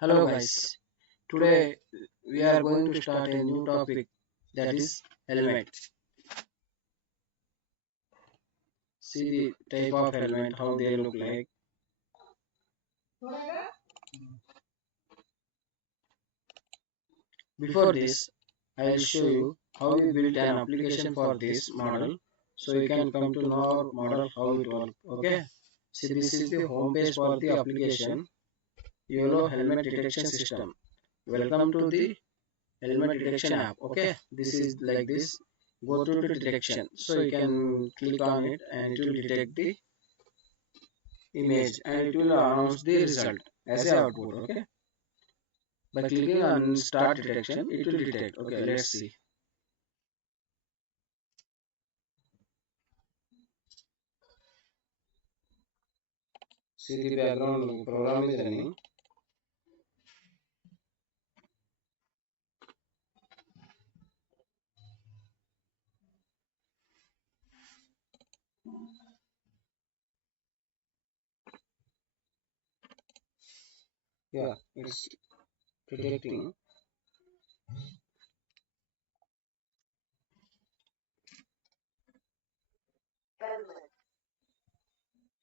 Hello guys, today we are going to start a new topic, that is helmet. See the type of helmet, how they look like. Before this, I will show you how we built an application for this model, so you can come to know our model how it works. Okay. See, this is the home page for the application YOLO helmet detection system. Welcome to the helmet detection app. Okay, this is like this. Go to the detection, so you can click on it and it will detect the image and it will announce the result as a output. Okay, by clicking on start detection it will detect. Okay, let's see. See, the background program is running. Yeah, it's detecting.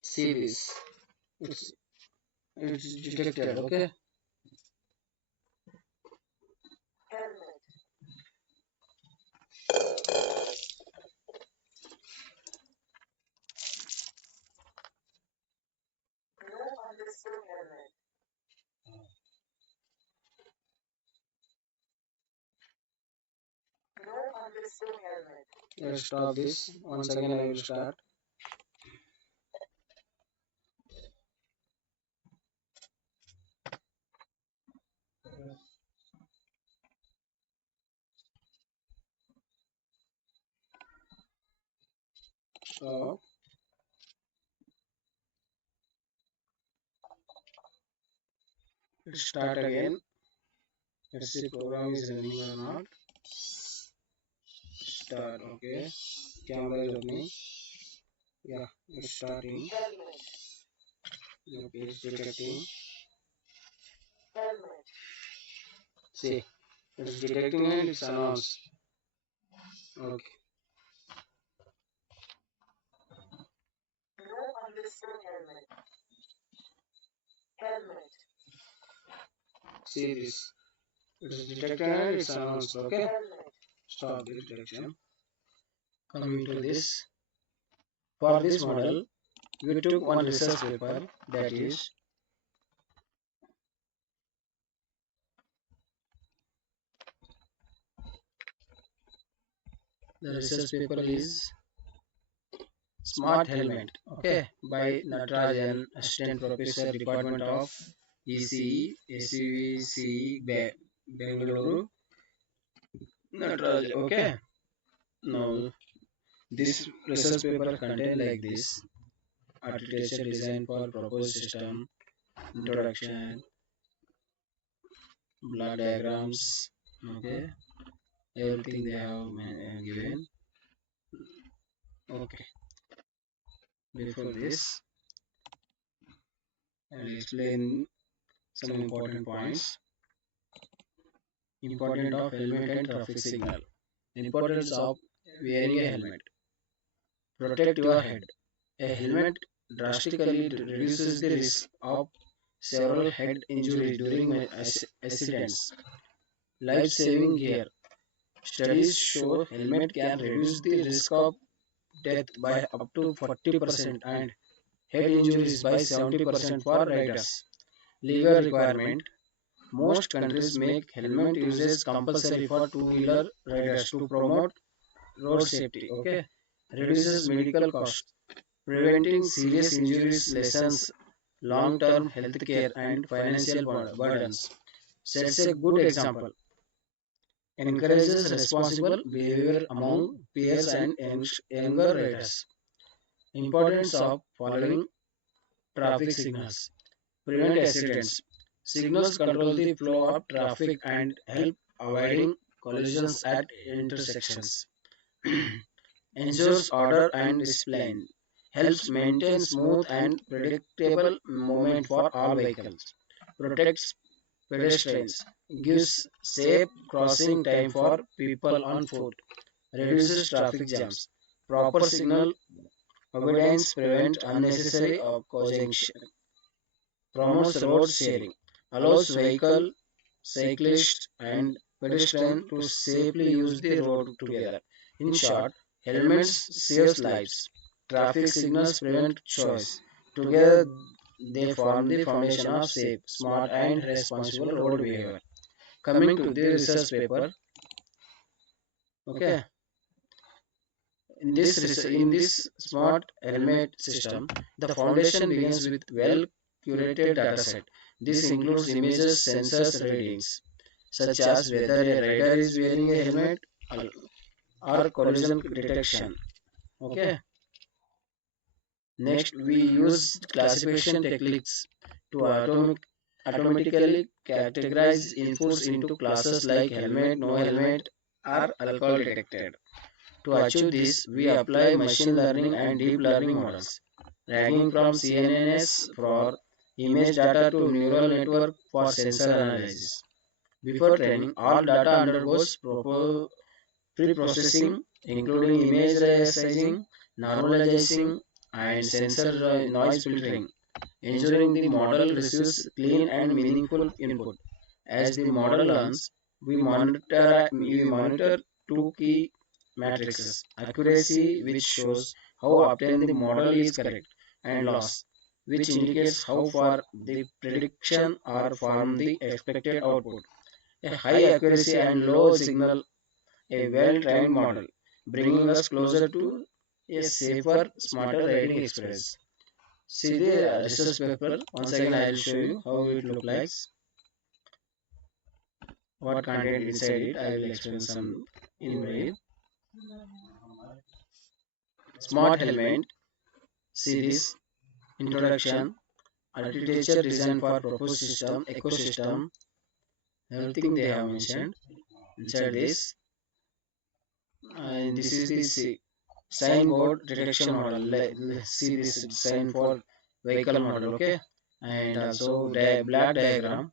See this, it's it's detected. Okay, let's stop this. Once again I will start. Stop. Let's start again. Let's see program is running or not. Start. Okay, camera is opening. Yeah, it's starting. Okay, it's detecting. See, it's detecting and it's announced. Okay, see this. It's detected and it's announced. Okay, stop the detection. Coming to this. For this model, we took one research paper, that is the research paper is Smart Helmet. Okay, by Natarajan, Assistant Professor, Department of ECE, ACVC, Bengaluru. Nataraj. Okay, now this research paper contain like this: architecture design for proposed system, introduction, block diagrams. Okay, everything they have given. Okay, before this, I will explain some important points. Importance of helmet and traffic signal. Importance of wearing a helmet. Protect your head. A helmet drastically reduces the risk of several head injuries during accidents. Life-saving gear. Studies show helmet can reduce the risk of death by up to 40% and head injuries by 70% for riders. Legal requirement. Most countries make helmet usage compulsory for two-wheeler riders to promote road safety. Okay, reduces medical costs. Preventing serious injuries lessens long-term health care and financial burdens. Sets a good example. Encourages responsible behavior among peers and younger riders. Importance of following traffic signals. Prevent accidents. Signals control the flow of traffic and help avoiding collisions at intersections. Ensures order and discipline. Helps maintain smooth and predictable movement for all vehicles. Protects pedestrians, gives safe crossing time for people on foot, reduces traffic jams, proper signal obedience prevents unnecessary congestion, promotes road sharing, allows vehicle, cyclists, and pedestrians to safely use the road together. In short, helmets saves lives. Traffic signals prevent choice. Together, they form the foundation of safe, smart, and responsible road behavior. Coming to the research paper, okay, in this smart helmet system, the foundation begins with well curated dataset. This includes images, sensors, readings, such as whether a rider is wearing a helmet or collision detection. Okay. Next, we use classification techniques to automatically categorize inputs into classes like helmet, no helmet, or alcohol detected. To achieve this, we apply machine learning and deep learning models, ranging from CNNs for image data to neural network for sensor analysis. Before training, all data undergoes pre-processing, including image resizing, normalizing, and sensor noise filtering, ensuring the model receives clean and meaningful input. As the model learns, we monitor two key matrices: accuracy, which shows how often the model is correct, and loss, which indicates how far the prediction are from the expected output. A high accuracy and low signal a well-trained model, bringing us closer to a safer, smarter riding experience. See the research paper. Once again, I will show you how it looks like, what content inside it. I will explain some in brief. Smart helmet. See this introduction, architecture design for proposed system, ecosystem, everything they have mentioned inside this. And this is the signboard detection model. Let's see this sign for vehicle model, okay, and also black diagram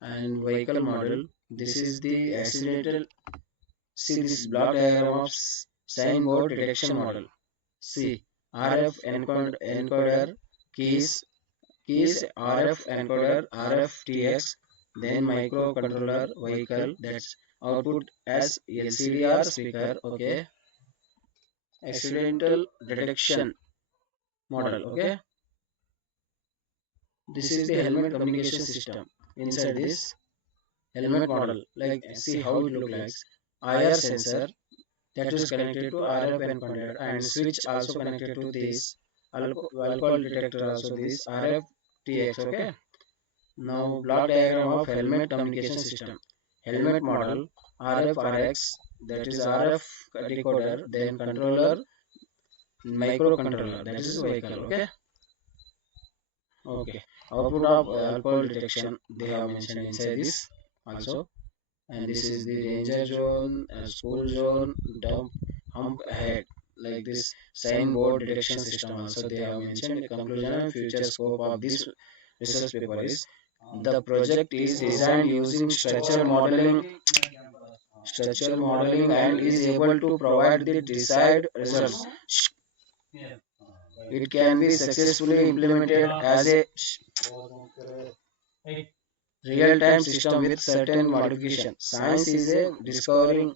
and vehicle model. This is the accidental. See this block diagram of signboard detection model. See RF encoder keys RF encoder RFTX, then microcontroller vehicle that's output as LCD or speaker, okay. Accidental detection model, okay. This is the helmet communication system. Inside this helmet model, like see how it looks like. IR sensor that is connected to RF encoder, and switch also connected to this alcohol detector, also this RFTX, okay. Now block diagram of helmet communication system. Helmet model RF RX, that is RF decoder, then controller, microcontroller, that is vehicle, okay. Okay, output of alcohol detection they have mentioned inside this also, and this is the danger zone, school zone, dump, hump ahead, like this signboard detection system also they have mentioned. The conclusion and future scope of this research paper is the project is designed using structural modeling and is able to provide the desired results. It can be successfully implemented as a real-time system with certain modification. Science is a discovering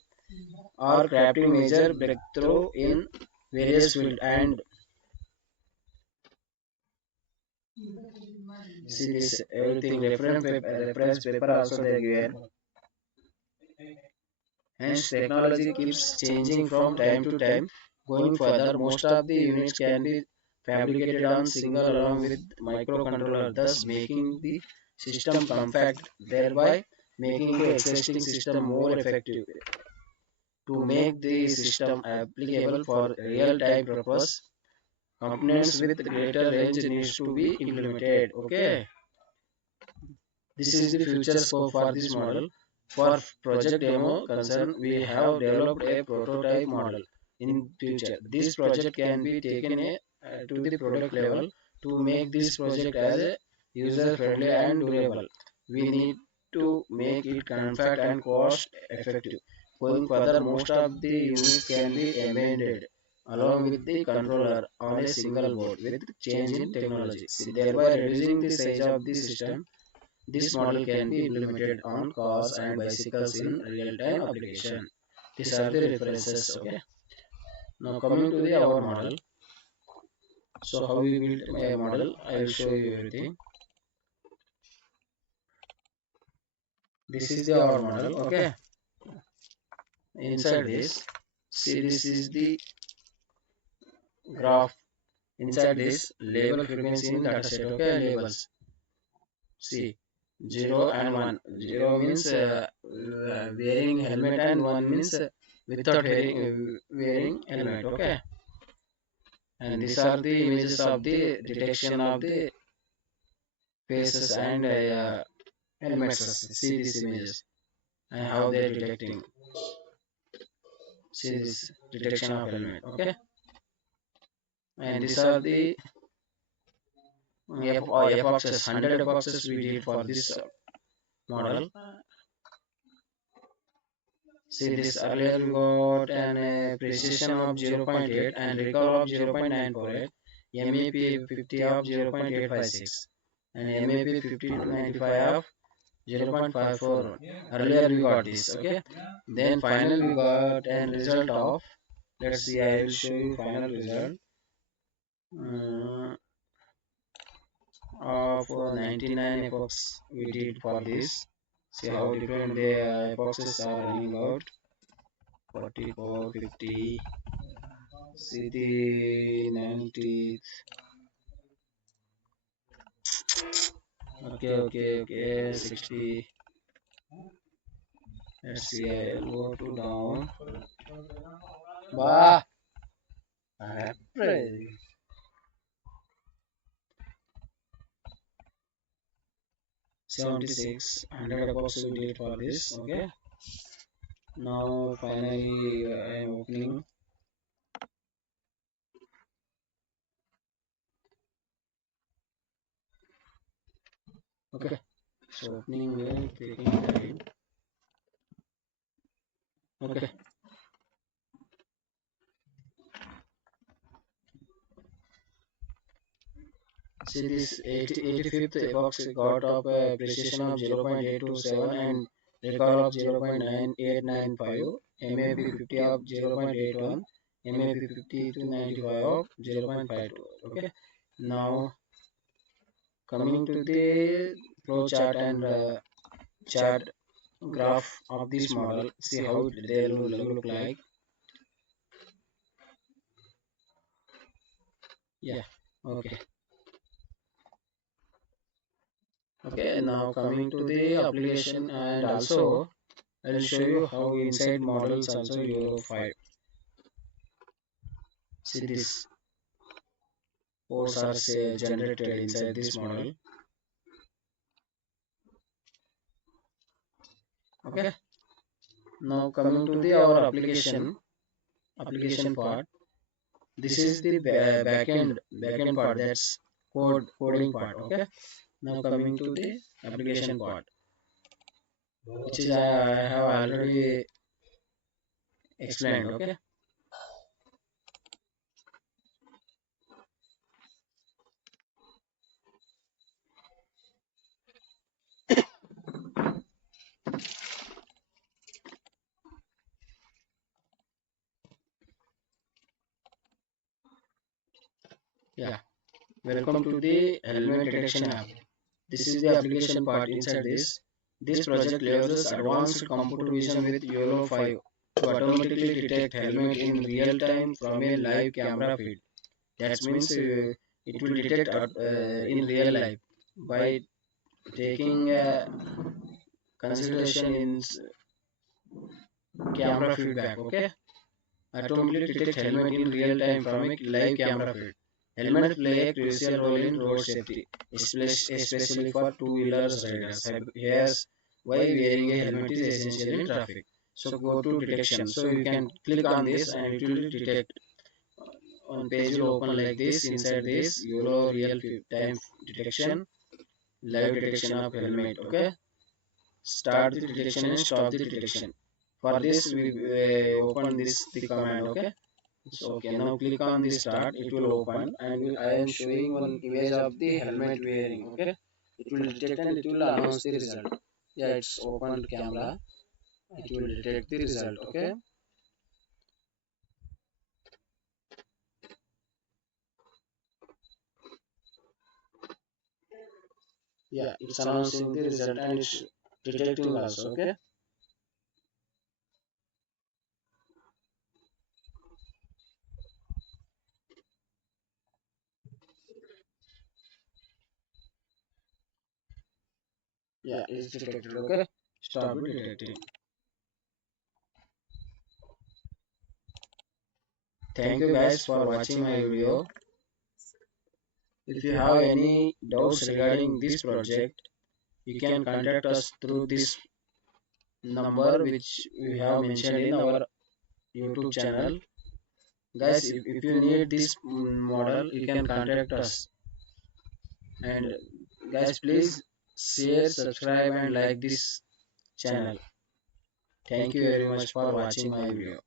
or crafting major breakthrough in various fields, and see this everything reference paper also they are given. Hence, technology keeps changing from time to time. Going further, most of the units can be fabricated on single along with microcontroller, thus making the system compact, thereby making the existing system more effective. To make the system applicable for real-time purpose, components with greater range needs to be implemented. Okay, this is the future scope for this model. For project demo concern, we have developed a prototype model. In future, this project can be taken to the product level to make this project as a user friendly and durable. we need to make it compact and cost effective. Going further, most of the units can be embedded along with the controller on a single board with change in technology, thereby reducing the size of the system. This model can be implemented on cars and bicycles in real-time application. These are the references. Okay. Now coming to the our model. So how we build a model? I will show you everything. This is the our model. Okay. Inside this, see this is the graph. Inside this, label frequency in dataset. Okay, labels. See 0 and 1. 0 means wearing helmet and 1 means without wearing helmet. Okay. And these are the images of the detection of the faces and helmets. See these images and how they are detecting. See this detection of helmet. Okay. And these are the boxes. 100 boxes we did for this model. See this earlier we got an precision of 0.8 and recall of 0.948, MAP 50 of 0.856 and MAP 50 to 95 of 0.54. Earlier we got this. Okay. Then finally we got an result of, let's see, I will show you final result of 99 epochs we did for this. See how different the epochs are running out. 44, 50, see the 90. Okay, 60. Let's see, I'll go to down. Bah, 76, 100 epochs we did for this. Okay. Now finally I am opening. Okay. So opening will taking time. Okay. See this 85th epoch got of precision of 0.827 and recall of 0.9895, MAP 50 of 0.81, MAP 50 to 95 of 0.52. Okay. Now coming to the flow chart and chart graph of this model. See how they look like. Yeah. Okay. Okay, now coming to the application, and also I will show you how inside models also YOLO5. See this codes are generated inside this model. Okay. Now coming to the our application part. This is the backend part, that's coding part. Okay. Now coming to the application part, which is I have already explained. Okay. Yeah. Welcome to the helmet detection app. This is the application part. Inside this project leverages advanced computer vision with YOLO5 to automatically detect helmet in real time from a live camera feed. That means it will detect in real life by taking consideration in camera feedback. Okay, automatically detect helmet in real time from a live camera feed. Helmet play a crucial role in road safety, especially for two-wheelers riders. Here's why wearing a helmet is essential in traffic. So go to detection. So you can click on this and it will detect. On page will open like this. Inside this, YOLO real time detection. live detection of helmet. Okay, start the detection and stop the detection. For this we open this the command. Okay, so okay, now click on the start, it will open, and I am showing one image of the helmet wearing. Okay, it will detect and it will announce the result. Yeah, it's opened camera, it will detect the result. Okay, yeah, it's announcing the result and it's detecting also. Okay, yeah, it's detected. Okay, stop detecting. Thank you guys for watching my video. If you have any doubts regarding this project, you can contact us through this number which we have mentioned in our YouTube channel. Guys, if you need this model, you can contact us. And guys, please share, subscribe, and like this channel. Thank you very much for watching my video.